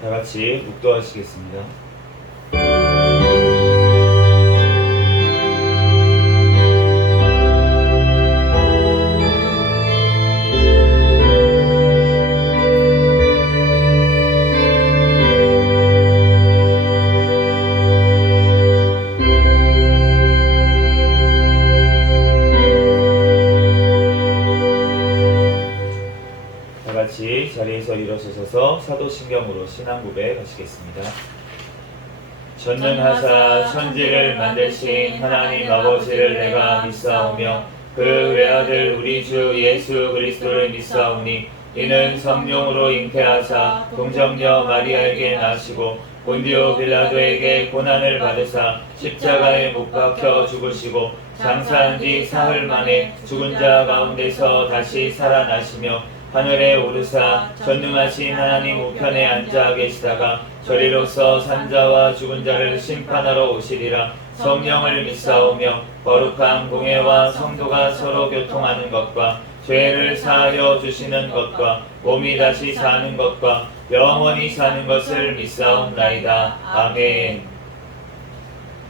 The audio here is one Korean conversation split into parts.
다 같이 묵도하시겠습니다. 다 같이 자리에서 일어서셔서 사도신경으로 신앙 고백하시겠습니다. 전능하사 천지를 만드신 하나님 아버지를 내가 믿사오며 그 외아들 우리 주 예수 그리스도를 믿사오니 이는 성령으로 잉태하사 동정녀 마리아에게 나시고 본디오 빌라도에게 고난을 받으사 십자가에 못 박혀 죽으시고 장사한 뒤 사흘 만에 죽은 자 가운데서 다시 살아나시며 하늘에 오르사 전능하신 하나님 우편에 앉아 계시다가 저리로서 산자와 죽은 자를 심판하러 오시리라. 성령을 믿사오며 거룩한 공회와 성도가 서로 교통하는 것과 죄를 사하여 주시는 것과 몸이 다시 사는 것과 영원히 사는 것을 믿사옵나이다. 아멘.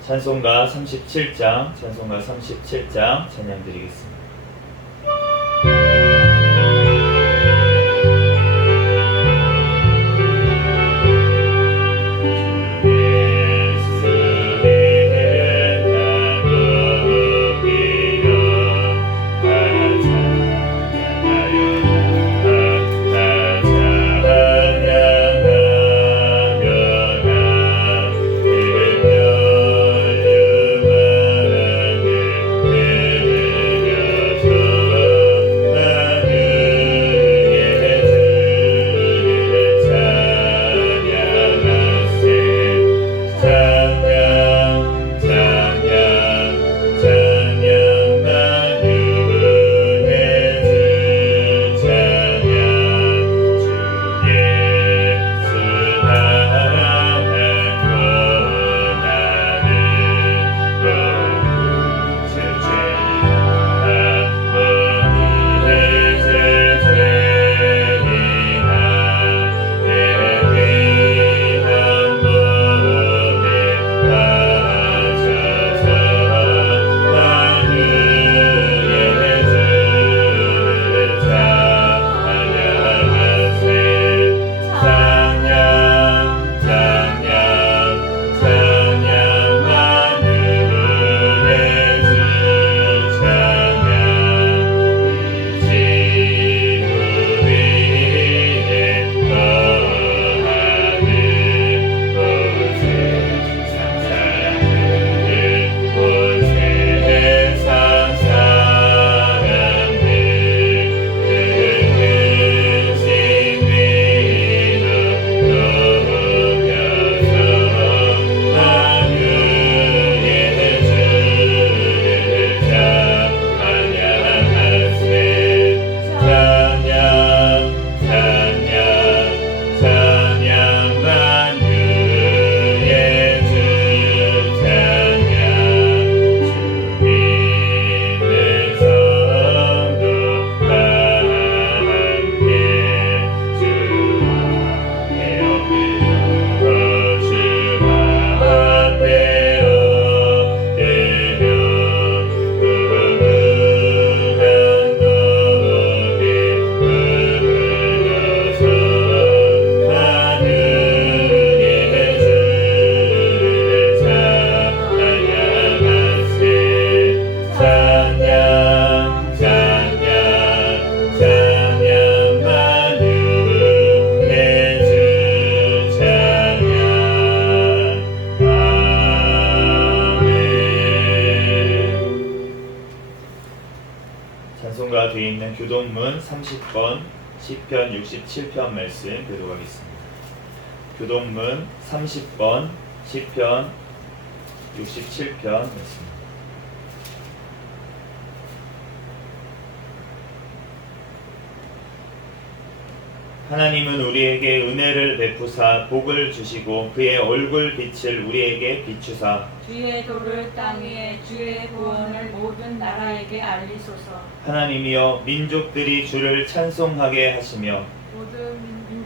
찬송가 37장 찬양 드리겠습니다. 찬송가 뒤에 있는 교동문 30번 시편 67편 말씀 교독하겠습니다. 교동문 30번 시편 67편 말씀. 하나님은 우리에게 은혜를 베푸사 복을 주시고 그의 얼굴 빛을 우리에게 비추사 주의 도를 땅 위에 주의 구원을 모든 나라에게 알리소서. 하나님이여 민족들이 주를 찬송하게 하시며 모든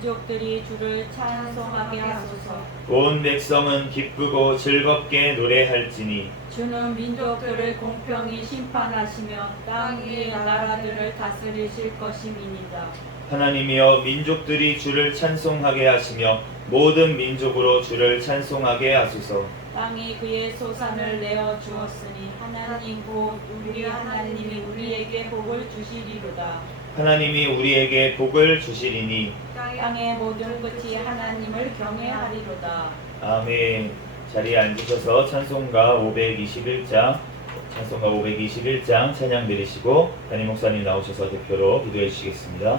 민족들이 주를 찬송하게 하소서. 온 백성은 기쁘고 즐겁게 노래할지니 주는 민족들을 공평히 심판하시며 땅 위의 나라들을 다스리실 것임이니이다. 하나님이여 민족들이 주를 찬송하게 하시며 모든 민족으로 주를 찬송하게 하소서. 땅이 그의 소산을 내어 주었으니 하나님 곧 우리 하나님이 우리에게 복을 주시리로다. 하나님이 우리에게 복을 주시리니 땅의 모든 끝이 하나님을 경외하리로다. 아멘. 자리에 앉으셔서 찬송가 521장 찬양 드리시고 담임 목사님 나오셔서 대표로 기도해 주시겠습니다.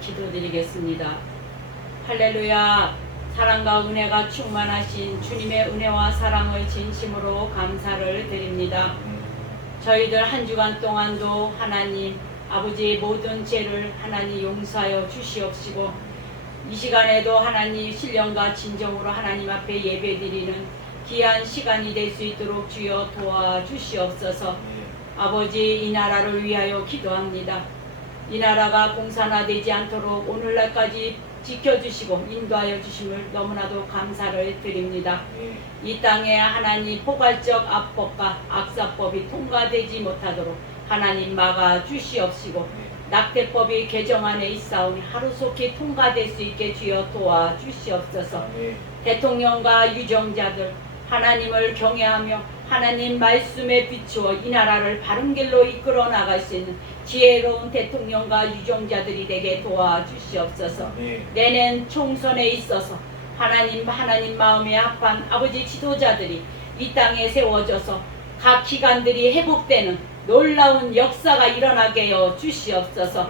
기도드리겠습니다. 할렐루야. 사랑과 은혜가 충만하신 주님의 은혜와 사랑을 진심으로 감사를 드립니다. 저희들 한 주간 동안도 하나님 아버지의 모든 죄를 하나님 용서하여 주시옵시고, 이 시간에도 하나님 신령과 진정으로 하나님 앞에 예배드리는 귀한 시간이 될 수 있도록 주여 도와주시옵소서. 아버지, 이 나라를 위하여 기도합니다. 이 나라가 공산화되지 않도록 오늘날까지 지켜주시고 인도하여 주심을 너무나도 감사를 드립니다. 이 땅에 하나님 포괄적 압법과 악사법이 통과되지 못하도록 하나님 막아 주시옵시고, 낙태법이 개정 안에 있사오니 하루속히 통과될 수 있게 주여 도와주시옵소서. 대통령과 유정자들 하나님을 경외하며 하나님 말씀에 비추어 이 나라를 바른 길로 이끌어 나갈 수 있는 지혜로운 대통령과 유정자들이 되게 도와주시옵소서. 내년 총선에 있어서 하나님 마음에 합한 아버지 지도자들이 이 땅에 세워져서 각 기관들이 회복되는 놀라운 역사가 일어나게 하여 주시옵소서.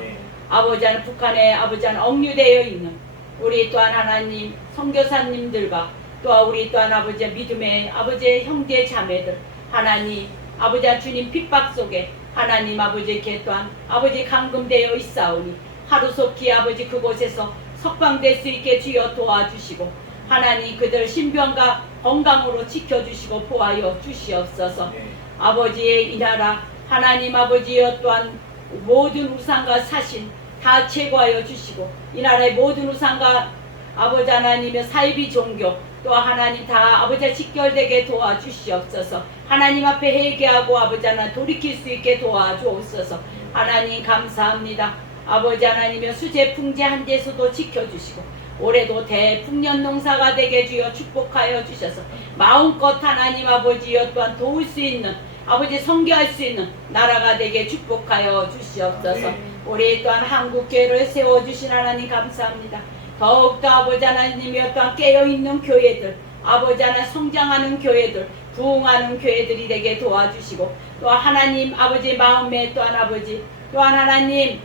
아버지는 북한에 아버지는 억류되어 있는 우리 또한 하나님 선교사님들과 또한 우리 또한 아버지 믿음의 아버지의 형제 자매들 하나님 아버지 주님 핍박 속에 하나님 아버지께 또한 아버지 감금되어 있사오니 하루속히 아버지 그곳에서 석방될 수 있게 주여 도와주시고 하나님 그들 신병과 건강으로 지켜주시고 보하여 주시옵소서. 아버지의 이 나라 하나님 아버지여 또한 모든 우상과 사신 다 제거하여 주시고 이 나라의 모든 우상과 아버지 하나님의 사이비 종교 또 하나님 다 아버지 직결되게 도와주시옵소서. 하나님 앞에 회개하고 아버지 하나님 돌이킬 수 있게 도와주옵소서. 하나님 감사합니다. 아버지 하나님의 수재 풍재 한데서도 지켜주시고 올해도 대풍년 농사가 되게 주여 축복하여 주셔서 마음껏 하나님 아버지여 또한 도울 수 있는 아버지 선교할 수 있는 나라가 되게 축복하여 주시옵소서. 올해 또한 한국교회를 세워주신 하나님 감사합니다. 더욱더 아버지 하나님이여 또한 깨어있는 교회들 아버지 하나님 성장하는 교회들 부흥하는 교회들이 되게 도와주시고 또 하나님 아버지 마음에 또한 아버지 또한 하나님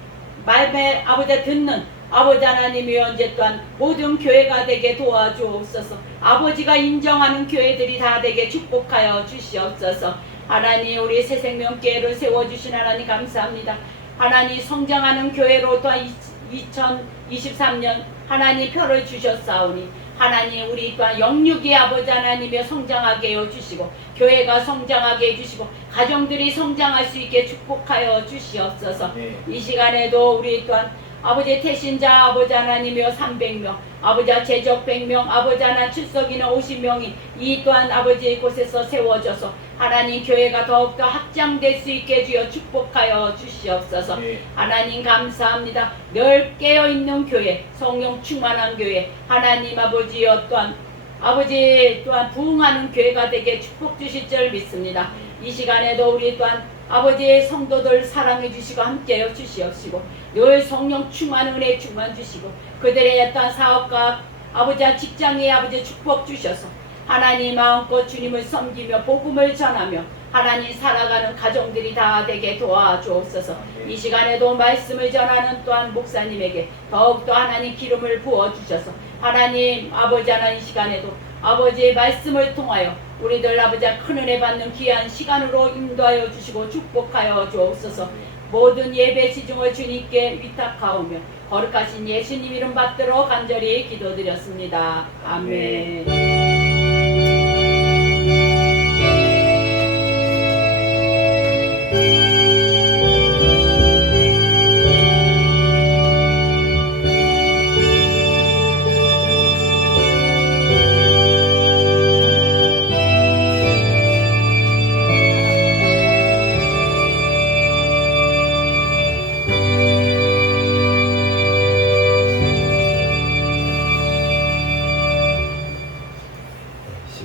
말에 아버지 듣는 아버지 하나님이여 이제 또한 모든 교회가 되게 도와주옵소서. 아버지가 인정하는 교회들이 다 되게 축복하여 주시옵소서. 하나님 우리 새생명교회를 세워주신 하나님 감사합니다. 하나님 성장하는 교회로 또한 2023년 하나님 표를 주셨사오니 하나님 우리 또한 영육이 아버지 하나님의 성장하게 해주시고 교회가 성장하게 해주시고 가정들이 성장할 수 있게 축복하여 주시옵소서. 이 시간에도 우리 또한 아버지 태신자 아버지 하나님이여 300명 아버지 제적 100명 아버지 하나 출석인은 50명이 이 또한 아버지 곳에서 세워져서 하나님 교회가 더욱더 확장될 수 있게 주여 축복하여 주시옵소서. 하나님 감사합니다. 늘 깨어있는 교회 성령 충만한 교회 하나님 아버지여 또한 아버지 또한 부흥하는 교회가 되게 축복 주실 줄 믿습니다. 이 시간에도 우리 또한 아버지의 성도들 사랑해 주시고 함께해 주시옵시고 늘 성령 충만 은혜 충만 주시고 그들의 어떤 사업과 아버지와 직장에 아버지 축복 주셔서 하나님 마음껏 주님을 섬기며 복음을 전하며 하나님 살아가는 가정들이 다 되게 도와주옵소서. 이 시간에도 말씀을 전하는 또한 목사님에게 더욱더 하나님 기름을 부어주셔서 하나님 아버지 하나님 이 시간에도 아버지의 말씀을 통하여 우리들 아버지와 큰 은혜 받는 귀한 시간으로 인도하여 주시고 축복하여 주옵소서. 모든 예배 시중을 주님께 위탁하오며 거룩하신 예수님 이름 받들어 간절히 기도드렸습니다. 아멘.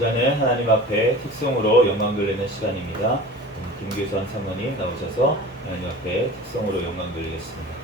시간은 하나님 앞에 특성으로 영광 돌리는 시간입니다. 김규선 사모님 나오셔서 하나님 앞에 특성으로 영광 돌리겠습니다.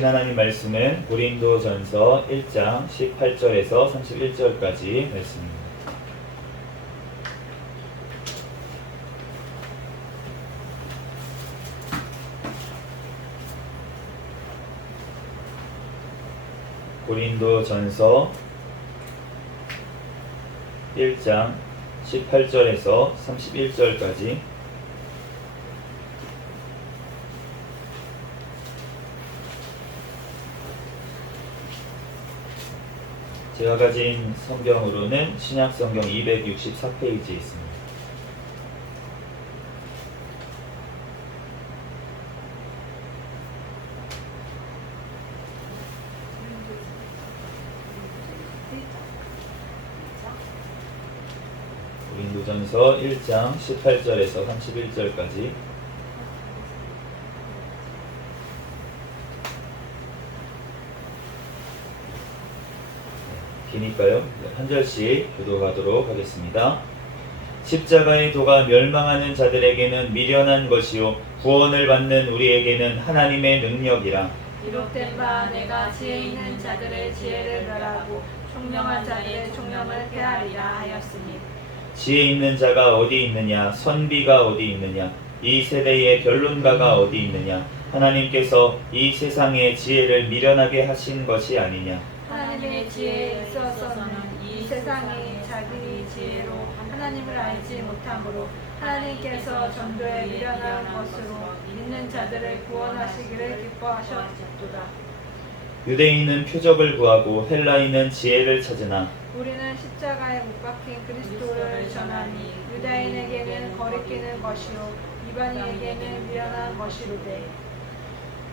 주신 하나님 말씀은 고린도전서 1장 18절에서 31절까지 말씀입니다. 고린도전서 1장 18절에서 31절까지 제가 가진 성경으로는 신약성경 264페이지에 있습니다. 고린도전서 1장 18절에서 31절까지 기니까요. 한 절씩 교독하도록 하겠습니다. 십자가의 도가 멸망하는 자들에게는 미련한 것이요 구원을 받는 우리에게는 하나님의 능력이라. 기록된 바 내가 지혜 있는 자들의 지혜를 멸하고 총명한 자들의 총명을 폐하리라 하였으니 지혜 있는 자가 어디 있느냐? 선비가 어디 있느냐? 이 세대의 변론가가 어디 있느냐? 하나님께서 이 세상의 지혜를 미련하게 하신 것이 아니냐? 하나님의 지혜에 있어서는 이 세상이 자기 지혜로 하나님을 알지 못하므로 하나님께서 전도에 미련한 것으로 있는 자들을 구원하시기를 기뻐하셨도다. 유대인은 표적을 구하고 헬라인은 지혜를 찾으나 우리는 십자가에 못 박힌 그리스도를 전하니 유다인에게는 거리끼는 것이요 이방인에게는 미련한 것이로되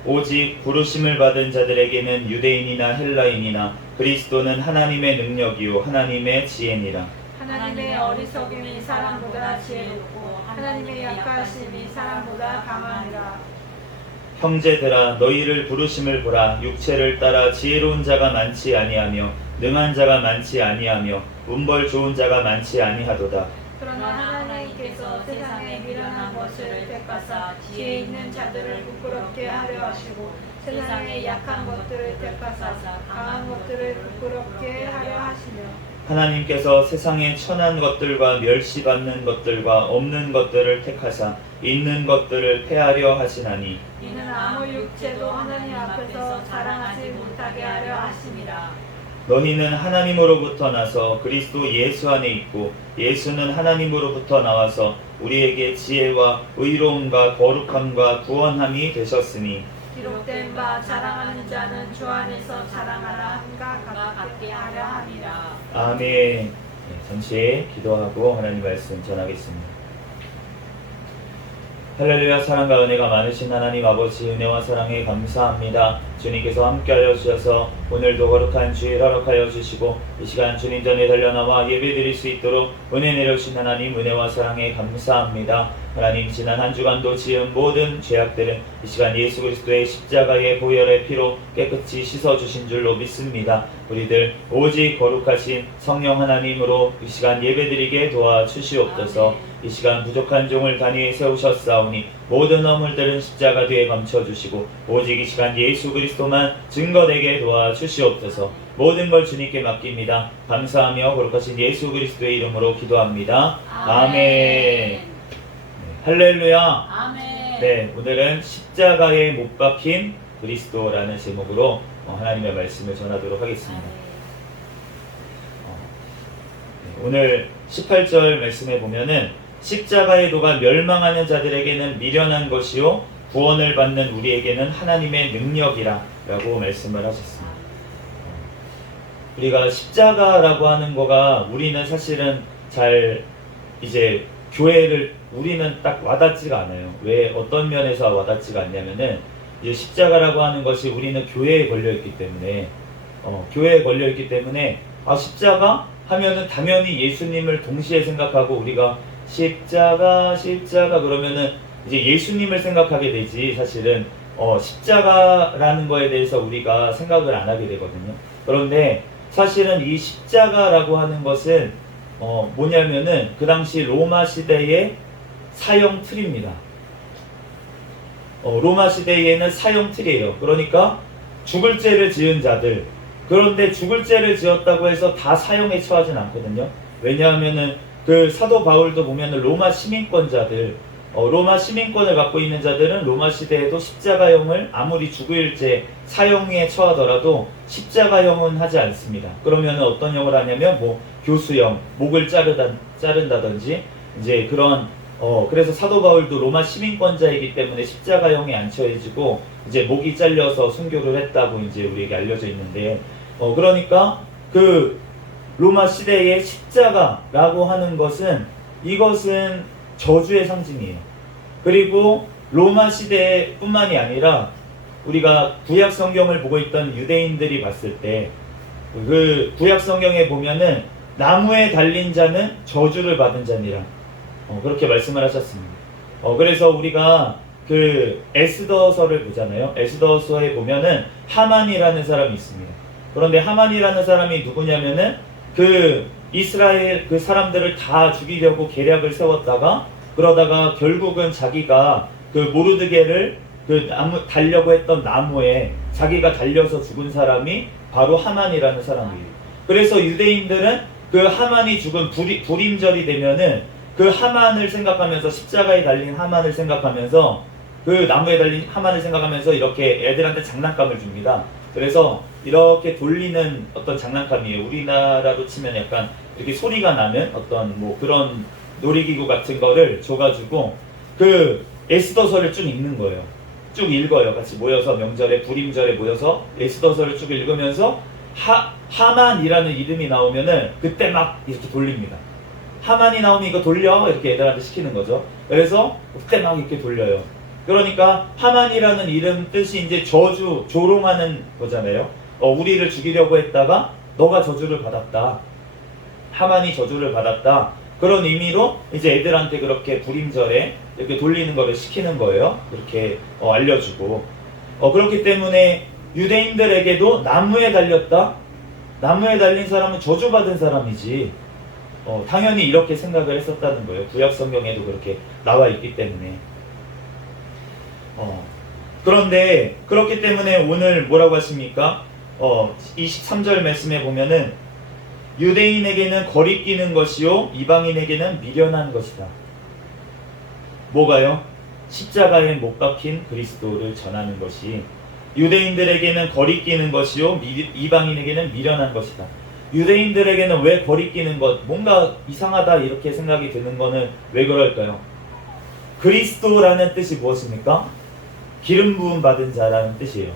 오직 부르심을 받은 자들에게는 유대인이나 헬라인이나 그리스도는 하나님의 능력이요 하나님의 지혜니라. 하나님의 어리석음이 사람보다 지혜롭고 하나님의 약하심이 사람보다 강하니라. 형제들아 너희를 부르심을 보라. 육체를 따라 지혜로운 자가 많지 아니하며 능한 자가 많지 아니하며 운벌 좋은 자가 많지 아니하도다. 그러나 하나님께서 세상에 미련한 것을 택하사 지혜 있는 자들을 부끄럽게 하려 하시고 세상에 약한 것들을 택하사 강한 것들을 부끄럽게 하려 하시며 하나님께서 세상에 천한 것들과 멸시받는 것들과 없는 것들을 택하사 있는 것들을 폐하려 하시나니 이는 아무 육체도 하나님 앞에서 자랑하지 못하게 하려 하심이라. 너희는 하나님으로부터 나서 그리스도 예수 안에 있고 예수는 하나님으로부터 나와서 우리에게 지혜와 의로움과 거룩함과 구원함이 되셨으니 기록된 바 자랑하는 자는 주 안에서 자랑하라 함과 같게 하려 함이라. 아멘. 네, 잠시 기도하고 하나님 말씀 전하겠습니다. 할렐루야. 사랑과 은혜가 많으신 하나님 아버지 은혜와 사랑에 감사합니다. 주님께서 함께하여 주셔서 오늘도 거룩한 주일 허락하여 주시고 이 시간 주님 전에 달려나와 예배드릴 수 있도록 은혜 내려주신 하나님 은혜와 사랑에 감사합니다. 하나님 지난 한 주간도 지은 모든 죄악들은 이 시간 예수 그리스도의 십자가의 보혈의 피로 깨끗이 씻어주신 줄로 믿습니다. 우리들 오직 거룩하신 성령 하나님으로 이 시간 예배드리게 도와주시옵소서. 이 시간 부족한 종을 단위에 세우셨사오니 모든 허물들은 십자가 뒤에 감춰주시고 오직 이 시간 예수 그리스도만 증거되게 도와주시옵소서. 모든 걸 주님께 맡깁니다. 감사하며 거룩하신 예수 그리스도의 이름으로 기도합니다. 아멘. 할렐루야. 아멘. 네, 오늘은 십자가에 못 박힌 그리스도라는 제목으로 하나님의 말씀을 전하도록 하겠습니다. 오늘 18절 말씀에 보면은 십자가의 도가 멸망하는 자들에게는 미련한 것이요 구원을 받는 우리에게는 하나님의 능력이라 라고 말씀을 하셨습니다. 우리가 십자가라고 하는 거가 우리는 사실은 잘 이제 교회를 우리는 딱 와닿지가 않아요. 왜 어떤 면에서 와닿지가 않냐면은 이제 십자가라고 하는 것이 우리는 교회에 걸려있기 때문에 교회에 걸려있기 때문에 십자가 하면은 당연히 예수님을 동시에 생각하고 우리가 십자가 그러면은 이제 예수님을 생각하게 되지 사실은 십자가라는 거에 대해서 우리가 생각을 안 하게 되거든요. 그런데 사실은 이 십자가라고 하는 것은 뭐냐면은 그 당시 로마 시대의 사형 틀입니다. 로마 시대에는 사형 틀이에요. 그러니까 죽을 죄를 지은 자들. 그런데 죽을 죄를 지었다고 해서 다 사형에 처하진 않거든요. 왜냐하면은 그 사도 바울도 보면은 로마 시민권자들, 로마 시민권을 갖고 있는 자들은 로마 시대에도 십자가형을 아무리 죽을 죄 사형에 처하더라도 십자가형은 하지 않습니다. 그러면 어떤 형을 하냐면 뭐 교수형, 목을 자른다든지 이제 그런 그래서 사도 바울도 로마 시민권자이기 때문에 십자가형에 안 처해지고 이제 목이 잘려서 순교를 했다고 이제 우리에게 알려져 있는데 그러니까 그 로마 시대의 십자가라고 하는 것은 이것은 저주의 상징이에요. 그리고 로마 시대뿐만이 아니라 우리가 구약 성경을 보고 있던 유대인들이 봤을 때 그 구약 성경에 보면은 나무에 달린 자는 저주를 받은 자니라 그렇게 말씀을 하셨습니다. 그래서 우리가 그 에스더서를 보잖아요. 에스더서에 보면은 하만이라는 사람이 있습니다. 그런데 하만이라는 사람이 누구냐면은 그 이스라엘 그 사람들을 다 죽이려고 계략을 세웠다가 그러다가 결국은 자기가 그 모르드게를 그 달려고 했던 나무에 자기가 달려서 죽은 사람이 바로 하만이라는 사람이에요. 그래서 유대인들은 그 하만이 죽은 불임절이 되면은 그 하만을 생각하면서 십자가에 달린 하만을 생각하면서 그 나무에 달린 하만을 생각하면서 이렇게 애들한테 장난감을 줍니다. 그래서 이렇게 돌리는 어떤 장난감이에요. 우리나라로 치면 약간 이렇게 소리가 나는 어떤 뭐 그런 놀이기구 같은 거를 줘가지고 그 에스더서를 쭉 읽는 거예요. 쭉 읽어요. 같이 모여서 명절에 불임절에 모여서 에스더서를 쭉 읽으면서 하만이라는 이름이 나오면은 그때 막 이렇게 돌립니다. 하만이 나오면 이거 돌려 이렇게 애들한테 시키는 거죠. 그래서 그때 막 이렇게 돌려요. 그러니까 하만이라는 이름 뜻이 이제 저주, 조롱하는 거잖아요. 우리를 죽이려고 했다가 너가 저주를 받았다. 하만이 저주를 받았다. 그런 의미로 이제 애들한테 그렇게 불임절에 이렇게 돌리는 거를 시키는 거예요. 이렇게 알려주고. 그렇기 때문에 유대인들에게도 나무에 달렸다. 나무에 달린 사람은 저주받은 사람이지. 당연히 이렇게 생각을 했었다는 거예요. 구약 성경에도 그렇게 나와 있기 때문에. 그런데 그렇기 때문에 오늘 뭐라고 하십니까? 23절 말씀에 보면은 유대인에게는 거리끼는 것이요 이방인에게는 미련한 것이다. 뭐가요? 십자가에 못 박힌 그리스도를 전하는 것이 유대인들에게는 거리끼는 것이요 이방인에게는 미련한 것이다. 유대인들에게는 왜 거리끼는 것, 뭔가 이상하다 이렇게 생각이 드는 거는 왜 그럴까요? 그리스도라는 뜻이 무엇입니까? 기름 부음 받은 자라는 뜻이에요.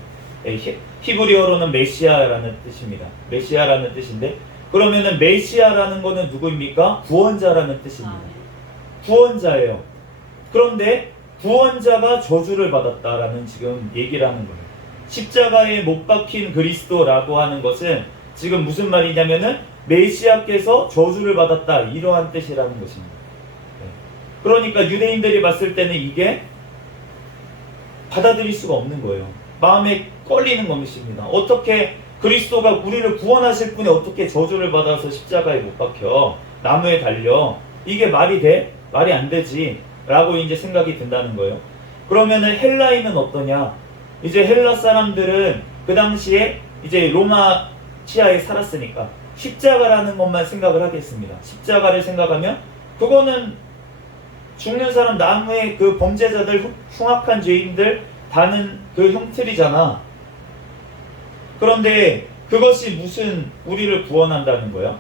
히브리어로는 메시아라는 뜻입니다. 메시아라는 뜻인데 그러면은 메시아라는 거는 누구입니까? 구원자라는 뜻입니다. 구원자예요. 그런데 구원자가 저주를 받았다라는 지금 얘기를 하는 거예요. 십자가에 못 박힌 그리스도라고 하는 것은 지금 무슨 말이냐면은 메시아께서 저주를 받았다 이러한 뜻이라는 것입니다. 그러니까 유대인들이 봤을 때는 이게 받아들일 수가 없는 거예요. 마음에 걸리는 것입니다. 어떻게 그리스도가 우리를 구원하실 분이 어떻게 저주를 받아서 십자가에 못 박혀 나무에 달려 이게 말이 돼? 말이 안 되지 라고 이제 생각이 든다는 거예요. 그러면은 헬라인은 어떠냐? 이제 헬라 사람들은 그 당시에 이제 로마 치하에 살았으니까 십자가라는 것만 생각을 하겠습니다. 십자가를 생각하면 그거는 죽는 사람 나무에 그 범죄자들 흉악한 죄인들 다는 그 형틀이잖아. 그런데 그것이 무슨 우리를 구원한다는 거야?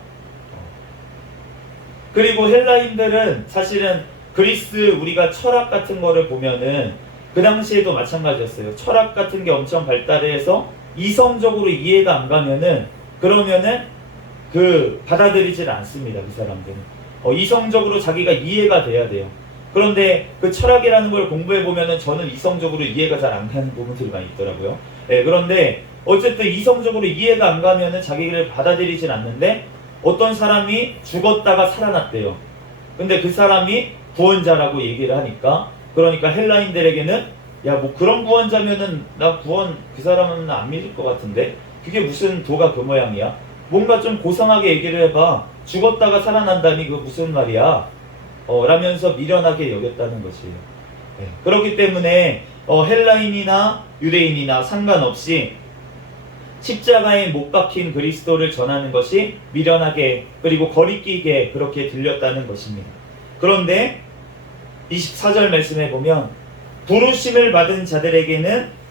그리고 헬라인들은 사실은 그리스 우리가 철학 같은 거를 보면은 그 당시에도 마찬가지였어요. 철학 같은 게 엄청 발달해서 이성적으로 이해가 안 가면은 그러면은 그 받아들이질 않습니다. 그 사람들은 이성적으로 자기가 이해가 돼야 돼요. 그런데 그 철학이라는 걸 공부해 보면은 저는 이성적으로 이해가 잘 안 가는 부분들이 많이 있더라고요. 그런데 어쨌든 이성적으로 이해가 안 가면은 자기를 받아들이질 않는데 어떤 사람이 죽었다가 살아났대요. 근데 그 사람이 구원자라고 얘기를 하니까 그러니까 헬라인들에게는 야 뭐 그런 구원자면은 나 구원 그 사람은 안 믿을 것 같은데 그게 무슨 도가 그 모양이야? 뭔가 좀 고상하게 얘기를 해봐. 죽었다가 살아난다니 그거 무슨 말이야? 라면서 미련하게 여겼다는 것이에요. 그렇기 때문에 헬라인이나 유대인이나 상관없이 십자가에 못 박힌 그리스도를 전하는 것이 미련하게 그리고 거리끼게 그렇게 들렸다는 것입니다. 그런데 24절 말씀에 보면 부르심을 받은 자들에게는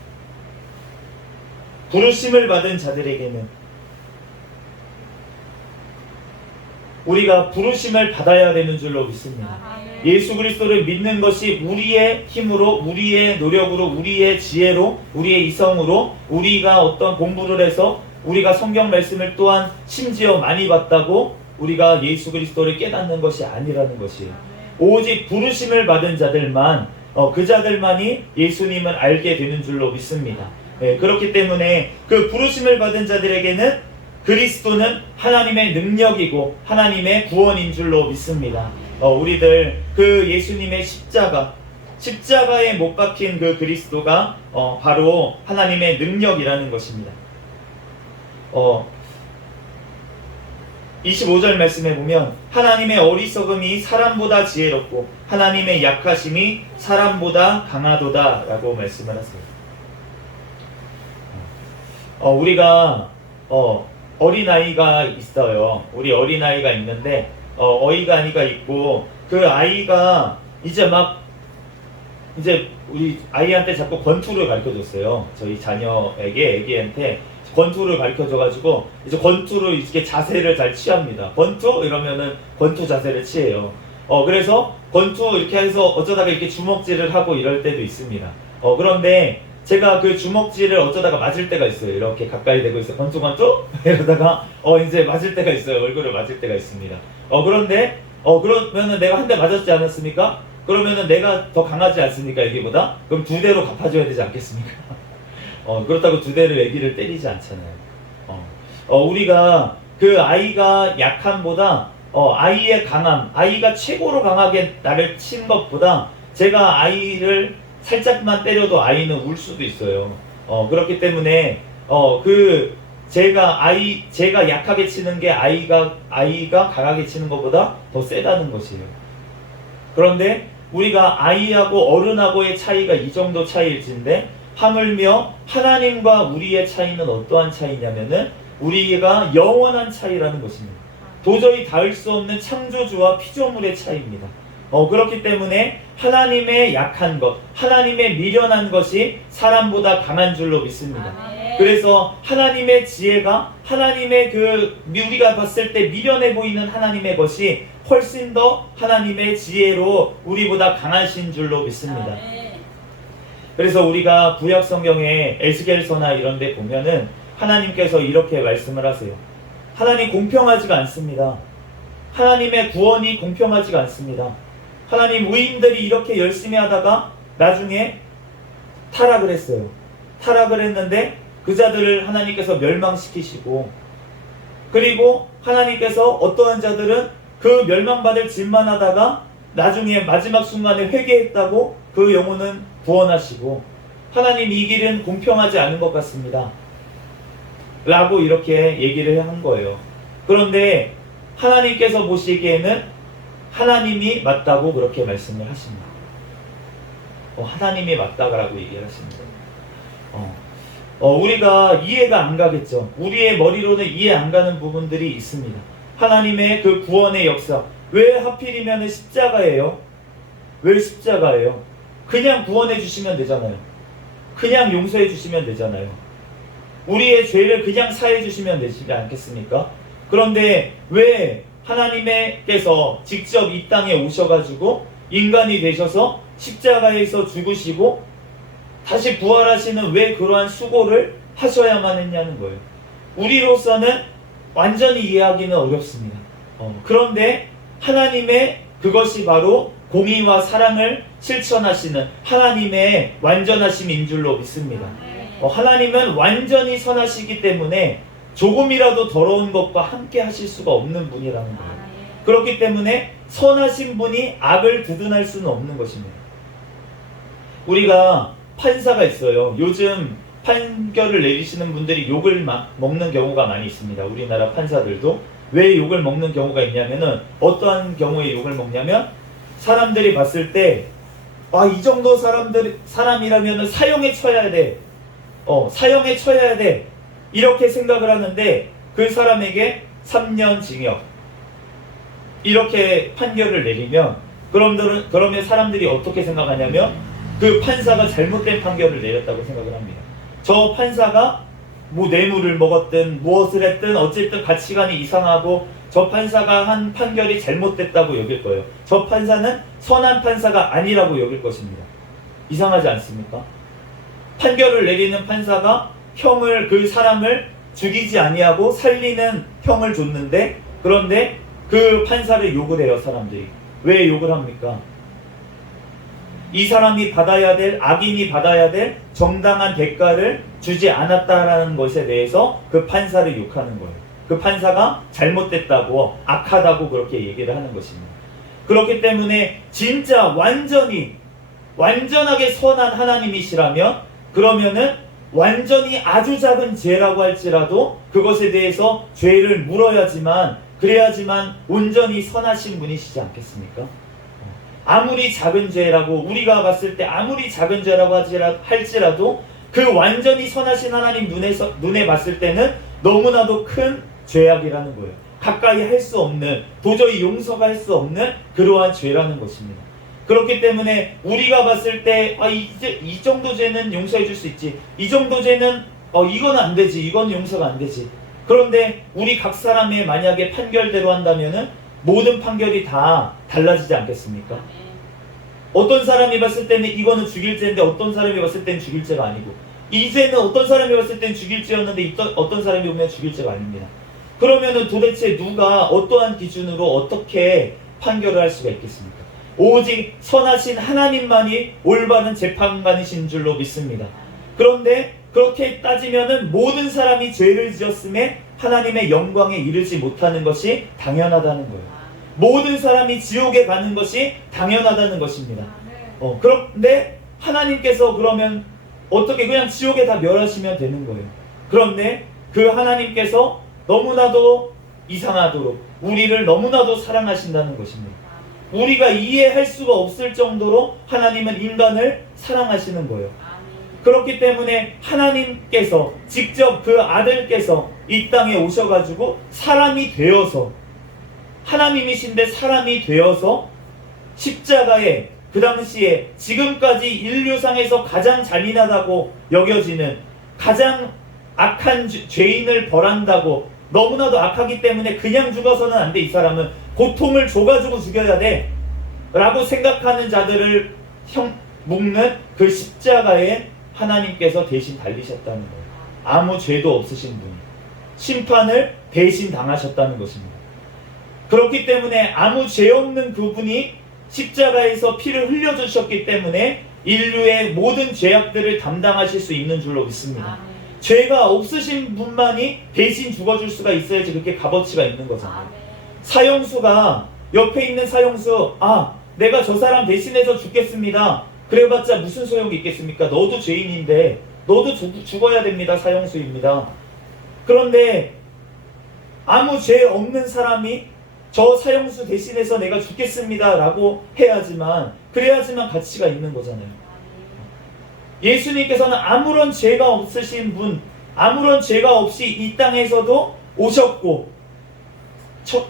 우리가 부르심을 받아야 되는 줄로 믿습니다. 아멘. 예수 그리스도를 믿는 것이 우리의 힘으로, 우리의 노력으로, 우리의 지혜로, 우리의 이성으로 우리가 어떤 공부를 해서 우리가 성경 말씀을 또한 심지어 많이 봤다고 우리가 예수 그리스도를 깨닫는 것이 아니라는 것이에요. 오직 부르심을 받은 자들만 그 자들만이 예수님을 알게 되는 줄로 믿습니다. 그렇기 때문에 그 부르심을 받은 자들에게는 그리스도는 하나님의 능력이고 하나님의 구원인 줄로 믿습니다. 우리들 그 예수님의 십자가에 못 박힌 그 그리스도가 바로 하나님의 능력이라는 것입니다. 25절 말씀에 보면 하나님의 어리석음이 사람보다 지혜롭고 하나님의 약하심이 사람보다 강하도다 라고 말씀을 하세요. 우리가 어린아이가 있어요. 우리 어린아이가 있는데 어이간이가 있고 그 아이가 이제 우리 아이한테 자꾸 권투를 가르쳐줬어요. 저희 자녀에게 애기한테 권투를 가르쳐줘가지고 이제 권투를 이렇게 자세를 잘 취합니다. 권투 이러면은 권투 자세를 취해요. 그래서 권투 이렇게 해서 어쩌다가 이렇게 주먹질을 하고 이럴 때도 있습니다. 그런데 제가 그 주먹질을 어쩌다가 맞을 때가 있어요. 이렇게 가까이 대고 있어요. 권투 이러다가 이제 맞을 때가 있어요. 얼굴을 맞을 때가 있습니다. 그런데 그러면은 내가 한 대 맞았지 않았습니까? 그러면은 내가 더 강하지 않습니까? 애기보다? 그럼 2대로 갚아줘야 되지 않겠습니까? 그렇다고 2대를 애기를 때리지 않잖아요. 우리가 그 아이가 약함보다 아이의 강함, 아이가 최고로 강하게 나를 친 것보다 제가 아이를 살짝만 때려도 아이는 울 수도 있어요. 그렇기 때문에 제가 약하게 치는 게 아이가 강하게 치는 것보다 더 세다는 것이에요. 그런데 우리가 아이하고 어른하고의 차이가 이 정도 차이일진데 하물며 하나님과 우리의 차이는 어떠한 차이냐면은 우리가 영원한 차이라는 것입니다. 도저히 닿을 수 없는 창조주와 피조물의 차이입니다. 그렇기 때문에 하나님의 약한 것, 하나님의 미련한 것이 사람보다 강한 줄로 믿습니다. 그래서 하나님의 지혜가 하나님의 우리가 봤을 때 미련해 보이는 하나님의 것이 훨씬 더 하나님의 지혜로 우리보다 강하신 줄로 믿습니다. 그래서 우리가 구약 성경에 에스겔서나 이런 데 보면은 하나님께서 이렇게 말씀을 하세요. 하나님 공평하지가 않습니다. 하나님의 구원이 공평하지가 않습니다. 하나님 의인들이 이렇게 열심히 하다가 나중에 타락을 했어요. 타락을 했는데 그 자들을 하나님께서 멸망시키시고 그리고 하나님께서 어떠한 자들은 그 멸망받을 짓만 하다가 나중에 마지막 순간에 회개했다고 그 영혼은 구원하시고 하나님 이 길은 공평하지 않은 것 같습니다. 라고 이렇게 얘기를 한 거예요. 그런데 하나님께서 보시기에는 하나님이 맞다고 그렇게 말씀을 하십니다. 하나님이 맞다라고 얘기를 하십니다. 우리가 이해가 안 가겠죠. 우리의 머리로는 이해 안 가는 부분들이 있습니다. 하나님의 그 구원의 역사. 왜 하필이면 십자가예요? 왜 십자가예요? 그냥 구원해 주시면 되잖아요. 그냥 용서해 주시면 되잖아요. 우리의 죄를 그냥 사해 주시면 되지 않겠습니까? 그런데 왜 하나님께서 직접 이 땅에 오셔가지고 인간이 되셔서 십자가에서 죽으시고 다시 부활하시는 왜 그러한 수고를 하셔야만 했냐는 거예요. 우리로서는 완전히 이해하기는 어렵습니다. 그런데 하나님의 그것이 바로 공의와 사랑을 실천하시는 하나님의 완전하심인 줄로 믿습니다. 하나님은 완전히 선하시기 때문에 조금이라도 더러운 것과 함께 하실 수가 없는 분이라는 거예요. 그렇기 때문에 선하신 분이 악을 두둔할 수는 없는 것입니다. 우리가 판사가 있어요. 요즘 판결을 내리시는 분들이 욕을 먹는 경우가 많이 있습니다. 우리나라 판사들도. 왜 욕을 먹는 경우가 있냐면은 어떠한 경우에 욕을 먹냐면 사람들이 봤을 때 이 정도 사람이라면은 사형에 처해야 돼. 사형에 처해야 돼. 이렇게 생각을 하는데 그 사람에게 3년 징역 이렇게 판결을 내리면 그러면 사람들이 어떻게 생각하냐면 그 판사가 잘못된 판결을 내렸다고 생각을 합니다. 저 판사가 뭐 뇌물을 먹었든 무엇을 했든 어쨌든 가치관이 이상하고 저 판사가 한 판결이 잘못됐다고 여길 거예요. 저 판사는 선한 판사가 아니라고 여길 것입니다. 이상하지 않습니까? 판결을 내리는 판사가 그 사람을 죽이지 아니하고 살리는 형을 줬는데 그런데 그 판사를 욕을 해요, 사람들이. 왜 욕을 합니까? 이 사람이 받아야 될, 악인이 받아야 될 정당한 대가를 주지 않았다라는 것에 대해서 그 판사를 욕하는 거예요. 그 판사가 잘못됐다고, 악하다고 그렇게 얘기를 하는 것입니다. 그렇기 때문에 진짜 완전하게 선한 하나님이시라면 그러면은 완전히 아주 작은 죄라고 할지라도 그것에 대해서 죄를 물어야지만 그래야지만 온전히 선하신 분이시지 않겠습니까? 아무리 작은 죄라고 우리가 봤을 때 아무리 작은 죄라고 할지라도 그 완전히 선하신 하나님 눈에 봤을 때는 너무나도 큰 죄악이라는 거예요. 가까이 할 수 없는, 도저히 용서가 할 수 없는 그러한 죄라는 것입니다. 그렇기 때문에 우리가 봤을 때 이제 이 정도 죄는 용서해 줄 수 있지, 이 정도 죄는 이건 안 되지, 이건 용서가 안 되지. 그런데 우리 각 사람의 만약에 판결대로 한다면은 모든 판결이 다 달라지지 않겠습니까? 어떤 사람이 봤을 때는 이거는 죽일 죄인데 어떤 사람이 봤을 때는 죽일 죄가 아니고, 이 죄는 어떤 사람이 봤을 때는 죽일 죄였는데 어떤 사람이 보면 죽일 죄가 아닙니다. 그러면은 도대체 누가 어떠한 기준으로 어떻게 판결을 할 수가 있겠습니까? 오직 선하신 하나님만이 올바른 재판관이신 줄로 믿습니다. 그런데 그렇게 따지면은 모든 사람이 죄를 지었음에 하나님의 영광에 이르지 못하는 것이 당연하다는 거예요. 모든 사람이 지옥에 가는 것이 당연하다는 것입니다. 그런데 하나님께서 그러면 어떻게 그냥 지옥에 다 멸하시면 되는 거예요. 그런데 그 하나님께서 너무나도 이상하도록 우리를 너무나도 사랑하신다는 것입니다. 우리가 이해할 수가 없을 정도로 하나님은 인간을 사랑하시는 거예요. 그렇기 때문에 하나님께서 직접 그 아들께서 이 땅에 오셔가지고 사람이 되어서, 하나님이신데 사람이 되어서 십자가에 그 당시에 지금까지 인류상에서 가장 잔인하다고 여겨지는 가장 악한 죄인을 벌한다고, 너무나도 악하기 때문에 그냥 죽어서는 안 돼, 이 사람은 고통을 줘가지고 죽여야 돼 라고 생각하는 자들을 묶는 그 십자가에 하나님께서 대신 달리셨다는 거예요. 아무 죄도 없으신 분이 심판을 대신 당하셨다는 것입니다. 그렇기 때문에 아무 죄 없는 그분이 십자가에서 피를 흘려주셨기 때문에 인류의 모든 죄악들을 담당하실 수 있는 줄로 믿습니다. 죄가 없으신 분만이 대신 죽어줄 수가 있어야지 그렇게 값어치가 있는 거잖아요. 사형수가 옆에 있는 사형수, 내가 저 사람 대신해서 죽겠습니다. 그래봤자 무슨 소용이 있겠습니까? 너도 죄인인데 너도 죽어야 됩니다. 사형수입니다. 그런데 아무 죄 없는 사람이 저 사형수 대신해서 내가 죽겠습니다 라고 그래야지만 가치가 있는 거잖아요. 예수님께서는 아무런 죄가 없으신 분, 아무런 죄가 없이 이 땅에서도 오셨고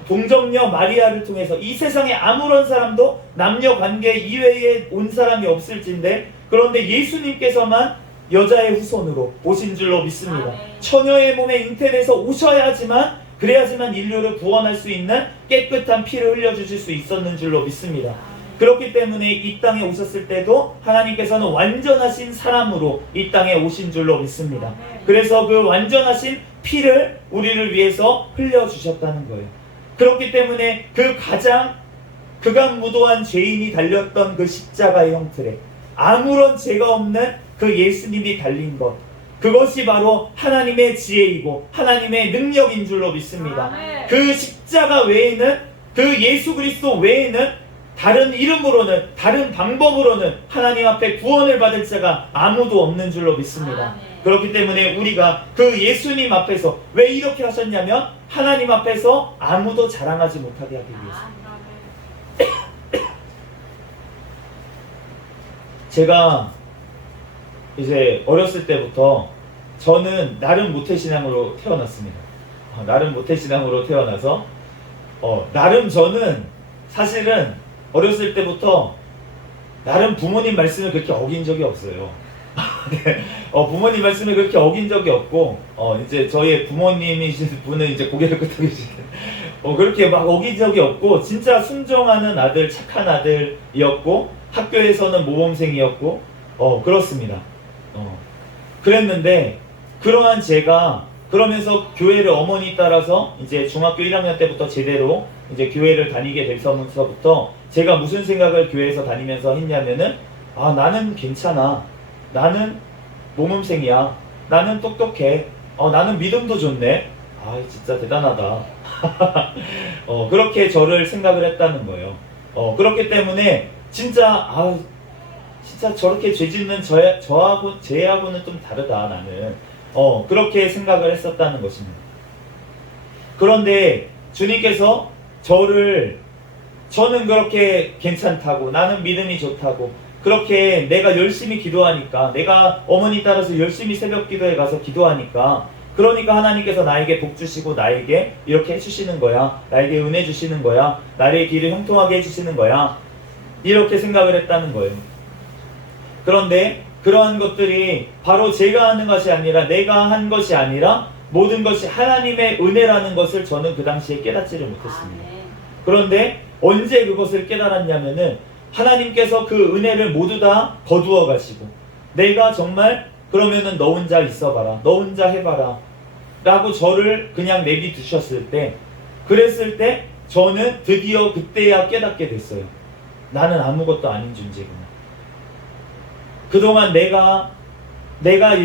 동정녀 마리아를 통해서 이 세상에 아무런 사람도 남녀 관계 이외에 온 사람이 없을진데, 그런데 예수님께서만 여자의 후손으로 오신 줄로 믿습니다. 처녀의 몸에 잉태돼서 오셔야지만 그래야지만 인류를 구원할 수 있는 깨끗한 피를 흘려주실 수 있었는 줄로 믿습니다. 그렇기 때문에 이 땅에 오셨을 때도 하나님께서는 완전하신 사람으로 이 땅에 오신 줄로 믿습니다. 그래서 그 완전하신 피를 우리를 위해서 흘려주셨다는 거예요. 그렇기 때문에 그 가장 극악무도한 죄인이 달렸던 그 십자가의 형틀에 아무런 죄가 없는 그 예수님이 달린 것, 그것이 바로 하나님의 지혜이고 하나님의 능력인 줄로 믿습니다. 그 십자가 외에는, 그 예수 그리스도 외에는 다른 이름으로는, 다른 방법으로는 하나님 앞에 구원을 받을 자가 아무도 없는 줄로 믿습니다. 그렇기 때문에 우리가 그 예수님 앞에서 왜 이렇게 하셨냐면 하나님 앞에서 아무도 자랑하지 못하게 하기 위해서. 제가 이제 어렸을 때부터 저는 나름 모태신앙으로 태어났습니다. 나름 모태신앙으로 태어나서 나름 저는 사실은 어렸을 때부터 나름 부모님 말씀을 그렇게 어긴 적이 없어요. 네, 부모님 말씀을 그렇게 어긴 적이 없고 이제 저희 부모님이신 분은 이제 고개를 끄덕이시는데 그렇게 막 어긴 적이 없고 진짜 순종하는 아들, 착한 아들이었고 학교에서는 모범생이었고 그렇습니다. 그랬는데 그러한 제가 그러면서 교회를 어머니 따라서 이제 중학교 1학년 때부터 제대로 이제 교회를 다니게 되면서부터 제가 무슨 생각을 교회에서 다니면서 했냐면은 나는 괜찮아. 나는 모범생이야. 나는 똑똑해. 나는 믿음도 좋네. 진짜 대단하다. 그렇게 저를 생각을 했다는 거예요. 그렇기 때문에 진짜 저렇게 죄 짓는 쟤하고는 좀 다르다 나는. 그렇게 생각을 했었다는 것입니다. 그런데 주님께서 저는 그렇게 괜찮다고, 나는 믿음이 좋다고, 그렇게 내가 열심히 기도하니까, 내가 어머니 따라서 열심히 새벽 기도에 가서 기도하니까, 그러니까 하나님께서 나에게 복 주시고 나에게 이렇게 해주시는 거야. 나에게 은혜 주시는 거야. 나의 길을 형통하게 해주시는 거야. 이렇게 생각을 했다는 거예요. 그런데 그러한 것들이 바로 제가 하는 것이 아니라, 내가 한 것이 아니라 모든 것이 하나님의 은혜라는 것을 저는 그 당시에 깨닫지를 못했습니다. 그런데 언제 그것을 깨달았냐면은 하나님께서 그 은혜를 모두 다 거두어 가시고, 내가 정말 그러면은 너 혼자 있어봐라, 너 혼자 해봐라 라고 저를 그냥 내비두셨을 때, 그랬을 때 저는 드디어 그때야 깨닫게 됐어요. 나는 아무것도 아닌 존재구나. 그동안 내가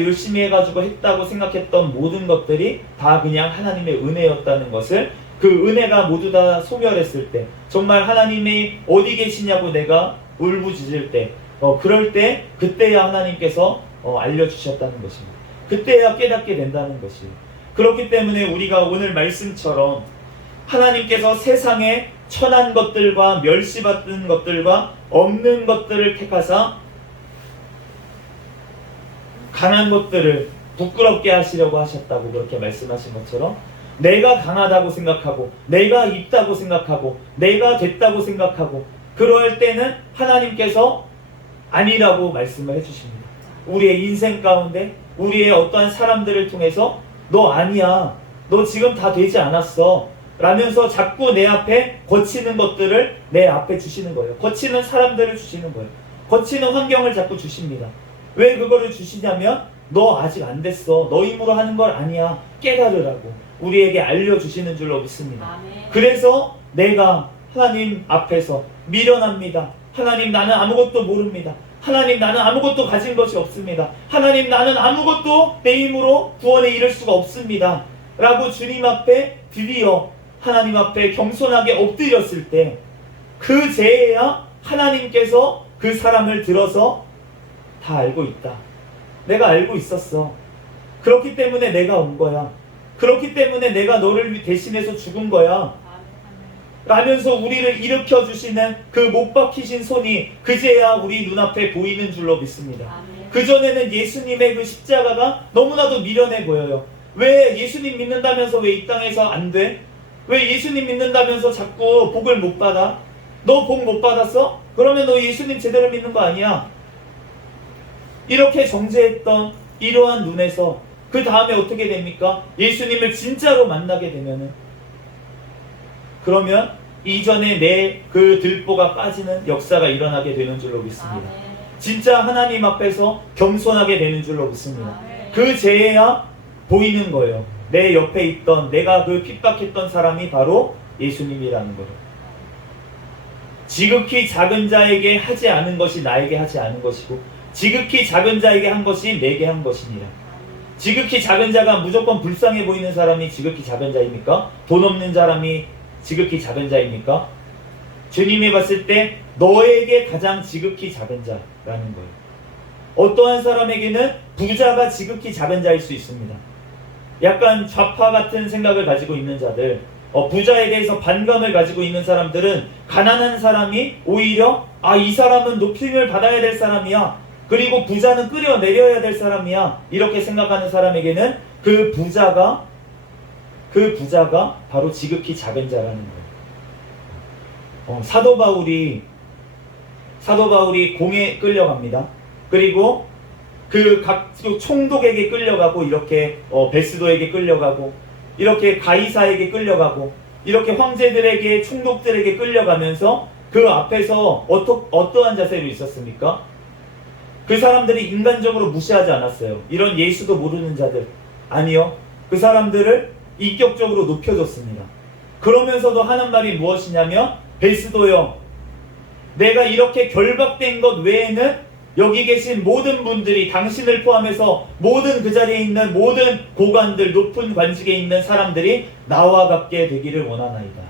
열심히 해가지고 했다고 생각했던 모든 것들이 다 그냥 하나님의 은혜였다는 것을, 그 은혜가 모두 다 소멸했을 때, 정말 하나님이 어디 계시냐고 내가 울부짖을 때, 그럴 때 그때야 하나님께서 알려주셨다는 것입니다. 그때야 깨닫게 된다는 것이에요. 그렇기 때문에 우리가 오늘 말씀처럼 하나님께서 세상에 천한 것들과 멸시받는 것들과 없는 것들을 택하사 강한 것들을 부끄럽게 하시려고 하셨다고 그렇게 말씀하신 것처럼, 내가 강하다고 생각하고, 내가 있다고 생각하고, 내가 됐다고 생각하고, 그럴 때는 하나님께서 아니라고 말씀을 해주십니다. 우리의 인생 가운데 우리의 어떠한 사람들을 통해서 너 아니야, 너 지금 다 되지 않았어 라면서 자꾸 내 앞에 거치는 것들을 내 앞에 주시는 거예요. 거치는 사람들을 주시는 거예요. 거치는 환경을 자꾸 주십니다. 왜 그거를 주시냐면, 너 아직 안 됐어, 너 힘으로 하는 걸 아니야, 깨달으라고 우리에게 알려주시는 줄로 믿습니다. 그래서 내가 하나님 앞에서 미련합니다. 하나님, 나는 아무것도 모릅니다. 하나님, 나는 아무것도 가진 것이 없습니다. 하나님, 나는 아무것도 내 힘으로 구원에 이를 수가 없습니다 라고 주님 앞에 드디어 하나님 앞에 겸손하게 엎드렸을 때, 그 죄에야 하나님께서 그 사람을 들어서 다 알고 있다. 내가 알고 있었어. 그렇기 때문에 내가 온 거야. 그렇기 때문에 내가 너를 대신해서 죽은 거야 라면서 우리를 일으켜주시는 그 못 박히신 손이 그제야 우리 눈앞에 보이는 줄로 믿습니다. 그전에는 예수님의 그 십자가가 너무나도 미련해 보여요. 왜 예수님 믿는다면서 왜 이 땅에서 안 돼? 왜 예수님 믿는다면서 자꾸 복을 못 받아? 너 복 못 받았어? 그러면 너 예수님 제대로 믿는 거 아니야? 이렇게 정죄했던 이러한 눈에서 그 다음에 어떻게 됩니까? 예수님을 진짜로 만나게 되면은, 그러면 이전에 내 그 들보가 빠지는 역사가 일어나게 되는 줄로 믿습니다. 진짜 하나님 앞에서 겸손하게 되는 줄로 믿습니다. 그 죄야 보이는 거예요. 내 옆에 있던, 내가 그 핍박했던 사람이 바로 예수님이라는 거예요. 지극히 작은 자에게 하지 않은 것이 나에게 하지 않은 것이고, 지극히 작은 자에게 한 것이 내게 한 것이니라. 지극히 작은 자가 무조건 불쌍해 보이는 사람이 지극히 작은 자입니까? 돈 없는 사람이 지극히 작은 자입니까? 주님이 봤을 때 너에게 가장 지극히 작은 자라는 거예요. 어떠한 사람에게는 부자가 지극히 작은 자일 수 있습니다. 약간 좌파 같은 생각을 가지고 있는 자들, 부자에 대해서 반감을 가지고 있는 사람들은 가난한 사람이 오히려 이 사람은 높임을 받아야 될 사람이야 그리고 부자는 끌어내려야 될 사람이야, 이렇게 생각하는 사람에게는 그 부자가 바로 지극히 작은 자라는 거예요. 사도 바울이 공에 끌려갑니다. 그리고 그 각 총독에게 끌려가고, 이렇게 베스도에게 끌려가고, 이렇게 가이사에게 끌려가고, 이렇게 황제들에게, 총독들에게 끌려가면서 그 앞에서 어떠한 자세로 있었습니까? 그 사람들이 인간적으로 무시하지 않았어요. 이런 예수도 모르는 자들. 아니요. 그 사람들을 인격적으로 높여줬습니다. 그러면서도 하는 말이 무엇이냐면, 베스도여, 내가 이렇게 결박된 것 외에는 여기 계신 모든 분들이, 당신을 포함해서 모든 그 자리에 있는 모든 고관들, 높은 관직에 있는 사람들이 나와 같게 되기를 원하나이다.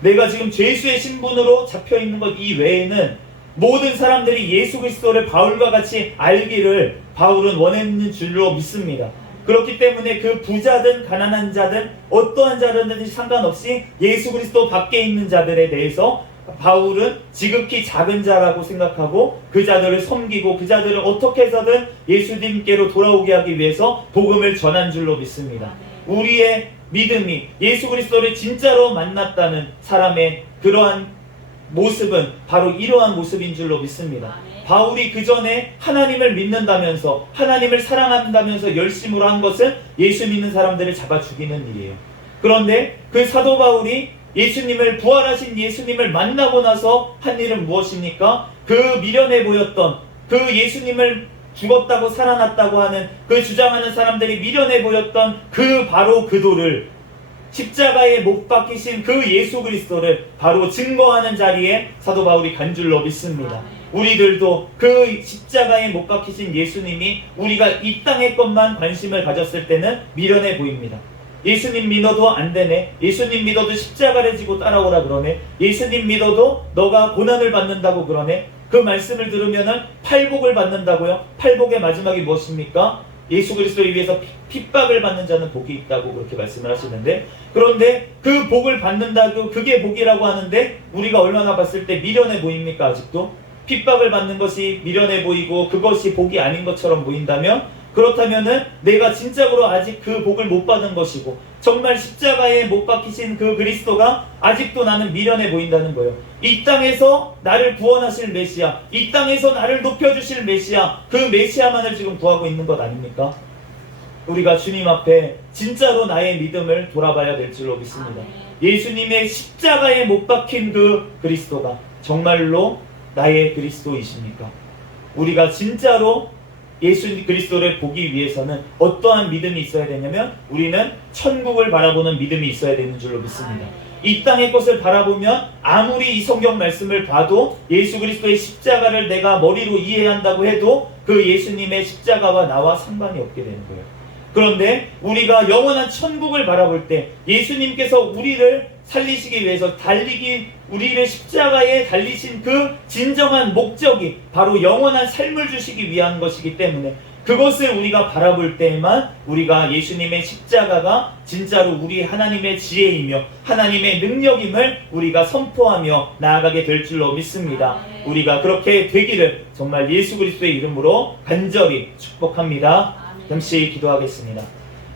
내가 지금 죄수의 신분으로 잡혀있는 것 이외에는 모든 사람들이 예수 그리스도를 바울과 같이 알기를 바울은 원했는 줄로 믿습니다. 그렇기 때문에 그 부자든 가난한 자든 어떠한 자든지 상관없이 예수 그리스도 밖에 있는 자들에 대해서 바울은 지극히 작은 자라고 생각하고 그 자들을 섬기고 그 자들을 어떻게 해서든 예수님께로 돌아오게 하기 위해서 복음을 전한 줄로 믿습니다. 우리의 믿음이 예수 그리스도를 진짜로 만났다는 사람의 그러한 모습은 바로 이러한 모습인 줄로 믿습니다. 바울이 그 전에 하나님을 믿는다면서, 하나님을 사랑한다면서 열심으로 한 것은 예수 믿는 사람들을 잡아 죽이는 일이에요. 그런데 그 사도 바울이 예수님을, 부활하신 예수님을 만나고 나서 한 일은 무엇입니까? 그 미련해 보였던, 그 예수님을 죽었다고 살아났다고 하는, 그 주장하는 사람들이 미련해 보였던 바로 그 도를, 십자가에 못 박히신 그 예수 그리스도를 바로 증거하는 자리에 사도 바울이 간 줄로 믿습니다. 우리들도 그 십자가에 못 박히신 예수님이 우리가 이 땅의 것만 관심을 가졌을 때는 미련해 보입니다. 예수님 믿어도 안 되네. 예수님 믿어도 십자가를 지고 따라오라 그러네. 예수님 믿어도 너가 고난을 받는다고 그러네. 그 말씀을 들으면은 팔복을 받는다고요? 팔복의 마지막이 무엇입니까? 예수 그리스도를 위해서 핍박을 받는 자는 복이 있다고 그렇게 말씀을 하시는데, 그런데 그 복을 받는다고 그게 복이라고 하는데 우리가 얼마나 봤을 때 미련해 보입니까? 아직도 핍박을 받는 것이 미련해 보이고 그것이 복이 아닌 것처럼 보인다면, 그렇다면은 내가 진짜로 아직 그 복을 못 받은 것이고 정말 십자가에 못 박히신 그 그리스도가 아직도 나는 미련해 보인다는 거예요. 이 땅에서 나를 구원하실 메시아, 이 땅에서 나를 높여주실 메시아, 그 메시아만을 지금 구하고 있는 것 아닙니까? 우리가 주님 앞에 진짜로 나의 믿음을 돌아봐야 될 줄로 믿습니다. 예수님의 십자가에 못 박힌 그 그리스도가 정말로 나의 그리스도이십니까? 우리가 진짜로 예수 그리스도를 보기 위해서는 어떠한 믿음이 있어야 되냐면, 우리는 천국을 바라보는 믿음이 있어야 되는 줄로 믿습니다. 이 땅의 것을 바라보면 아무리 이 성경 말씀을 봐도 예수 그리스도의 십자가를 내가 머리로 이해한다고 해도 그 예수님의 십자가와 나와 상관이 없게 되는 거예요. 그런데 우리가 영원한 천국을 바라볼 때 예수님께서 우리를 살리시기 위해서 우리를 십자가에 달리신 그 진정한 목적이 바로 영원한 삶을 주시기 위한 것이기 때문에, 그것을 우리가 바라볼 때에만 우리가 예수님의 십자가가 진짜로 우리 하나님의 지혜이며 하나님의 능력임을 우리가 선포하며 나아가게 될 줄로 믿습니다. 우리가 그렇게 되기를 정말 예수 그리스도의 이름으로 간절히 축복합니다. 잠시 기도하겠습니다.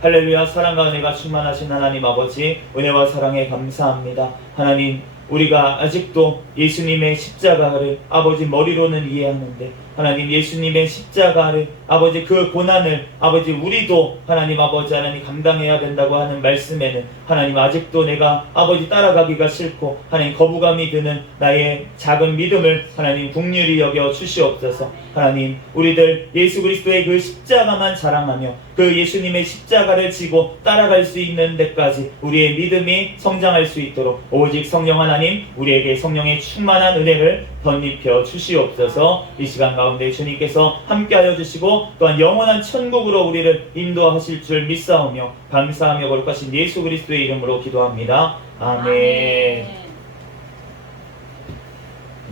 할렐루야. 사랑과 은혜가 충만하신 하나님 아버지, 은혜와 사랑에 감사합니다. 하나님, 우리가 아직도 예수님의 십자가를 아버지 머리로는 이해하는데, 하나님 예수님의 십자가를 아버지 그 고난을 아버지 우리도 하나님 아버지 하나님 감당해야 된다고 하는 말씀에는 하나님 아직도 내가 아버지 따라가기가 싫고 하나님 거부감이 드는 나의 작은 믿음을 하나님 긍휼히 여겨 주시옵소서. 하나님, 우리들 예수 그리스도의 그 십자가만 자랑하며 그 예수님의 십자가를 지고 따라갈 수 있는 데까지 우리의 믿음이 성장할 수 있도록 오직 성령 하나님 우리에게 성령의 충만한 은혜를 덧입혀 주시옵소서. 이 시간 가운데 주님께서 함께하여 주시고 또한 영원한 천국으로 우리를 인도하실 줄 믿사오며 감사하며 거룩하신 예수 그리스도의 이름으로 기도합니다. 아멘.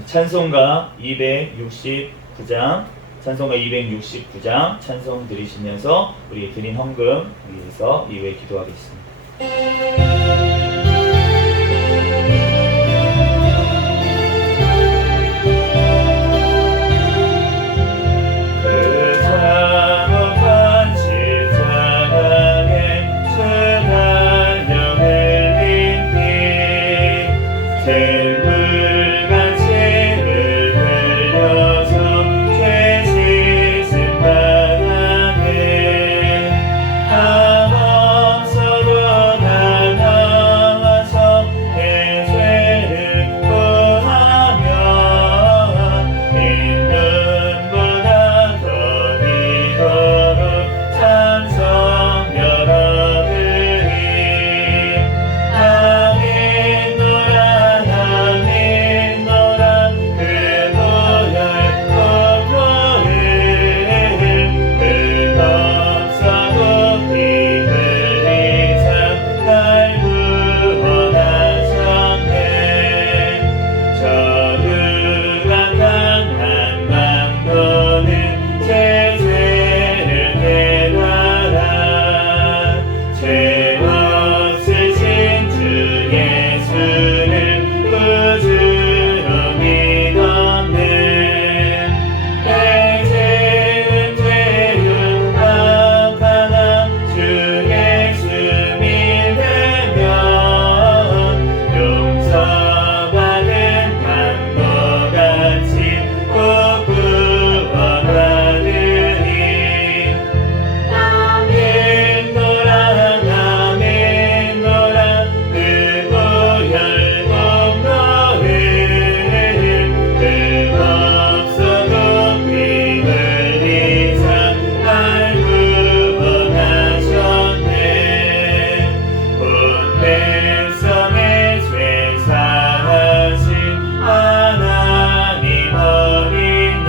찬송가 269장 찬송 드리시면서 우리 드린 헌금 위해서 이후에 기도하겠습니다. 샘물같이 흘려서 죄 씻음 바람에 다 없어도 다 나와서 내 죄를 구하며 있는보다 더 이도록 찬송 여러분이 아멘 노라 아멘 노라 그 보혈 공로를 끝없어도 피 흘리사 날 구원하셨네 저주가 강한 강도는 제 죄를 깨달아 죄 없으신 주 예수를 구주로 믿었네 내 죄는 죄윤 악하나 주 예수 믿으면 용서받은 강도같이 꼭 구원받으리 아멘 노라 아멘 노라 그 보혈 공로를 끝없어도 피 흘리사 날 구원하셨네 온 백성의 죄 사하신 하나님 어린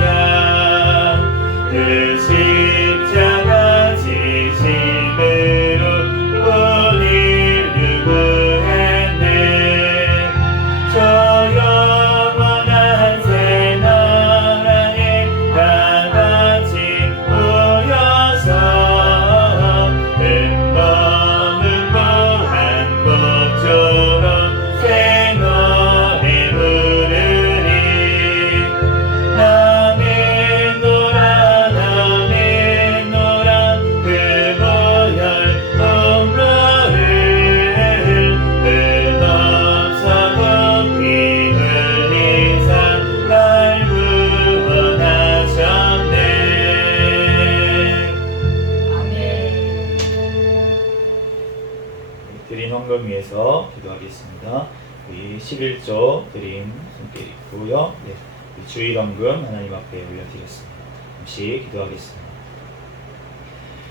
양그 십자가 지심으로 우리를 구했네 저 영원한 새 나라에 다같이 모여서 끝없는 무한 복처럼 새 노래 부르리 아멘 노라 아멘 노라 그 보혈 공로를 끝없어도 피 흘리사 날 구원하셨네 아멘. 드린 헌금 위해서 기도하겠습니다. 우리 11조 드림 손길 있고요. 네, 우리 주일 헌금 하나님 앞에 올려드렸습니다. 잠시 기도하겠습니다.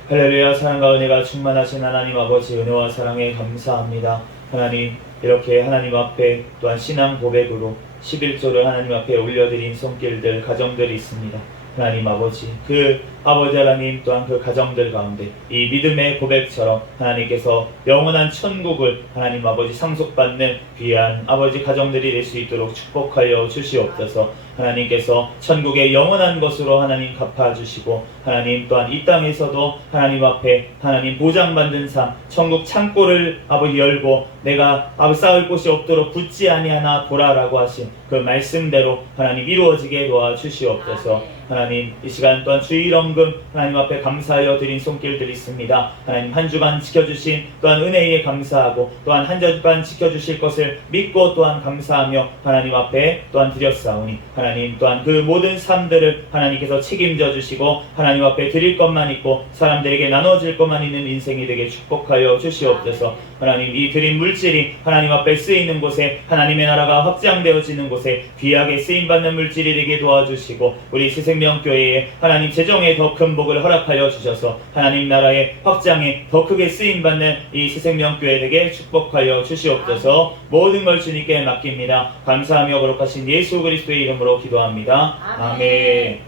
할렐루야 사랑과 은혜가 충만하신 하나님 아버지 은혜와 사랑에 감사합니다. 하나님 이렇게 하나님 앞에 또한 신앙 고백으로 11조를 하나님 앞에 올려드린 손길들 가정들이 있습니다. 하나님 아버지 그 아버지 하나님 또한 그 가정들 가운데 이 믿음의 고백처럼 하나님께서 영원한 천국을 하나님 아버지 상속받는 귀한 아버지 가정들이 될 수 있도록 축복하여 주시옵소서. 하나님께서 천국의 영원한 것으로 하나님 갚아주시고 하나님 또한 이 땅에서도 하나님 앞에 하나님 보장받는 삶 천국 창고를 아버지 열고 내가 아버지 쌓을 곳이 없도록 붙지 아니하나 보라라고 하신 그 말씀대로 하나님 이루어지게 도와주시옵소서. 하나님 이 시간 또한 주일 헌금 하나님 앞에 감사하여 드린 손길들이 있습니다. 하나님 한 주간 지켜주신 또한 은혜에 감사하고 또한 한 주간 지켜주실 것을 믿고 또한 감사하며 하나님 앞에 또한 드렸사오니 하나님 또한 그 모든 삶들을 하나님께서 책임져 주시고 하나님 앞에 드릴 것만 있고 사람들에게 나눠질 것만 있는 인생이 되게 축복하여 주시옵소서. 하나님 이 드린 물질이 하나님 앞에 쓰이는 곳에 하나님의 나라가 확장되어지는 곳에 귀하게 쓰임받는 물질이 되게 도와주시고 우리 새생명교회에 하나님 재정에 더 큰 복을 허락하여 주셔서 하나님 나라의 확장에 더 크게 쓰임받는 이 새생명교회 되게 축복하여 주시옵소서. 모든 걸 주님께 맡깁니다. 감사하며 거룩하신 예수 그리스도의 이름으로 기도합니다. 아멘.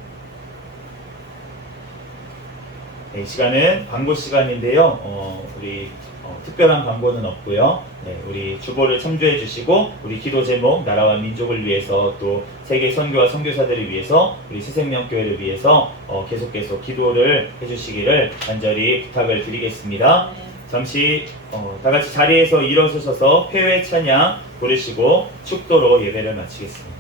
네, 이 시간은 광고 시간인데요. 우리 특별한 광고는 없고요. 네, 우리 주보를 참조해 주시고 우리 기도 제목 나라와 민족을 위해서 또 세계 선교와 선교사들을 위해서 우리 새생명교회를 위해서 계속 기도를 해주시기를 간절히 부탁을 드리겠습니다. 잠시 다 같이 자리에서 일어서셔서 회외 찬양 부르시고 축도로 예배를 마치겠습니다.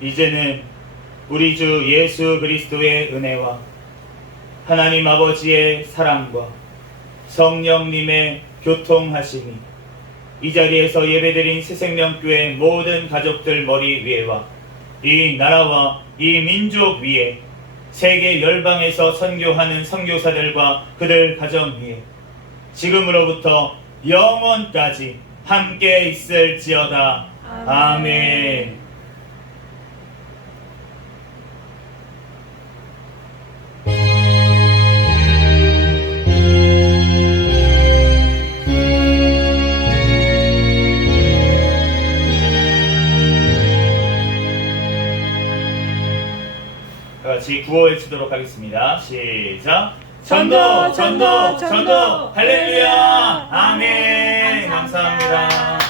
이제는 우리 주 예수 그리스도의 은혜와 하나님 아버지의 사랑과 성령님의 교통하심이 이 자리에서 예배드린 새생명교회 모든 가족들 머리 위에와 이 나라와 이 민족 위에 세계 열방에서 선교하는 선교사들과 그들 가정 위에 지금으로부터 영원까지 함께 있을지어다. 아멘. 같이 구호 외치도록 하겠습니다. 시작. 전도, 전도, 전도, 할렐루야, 아멘. 감사합니다.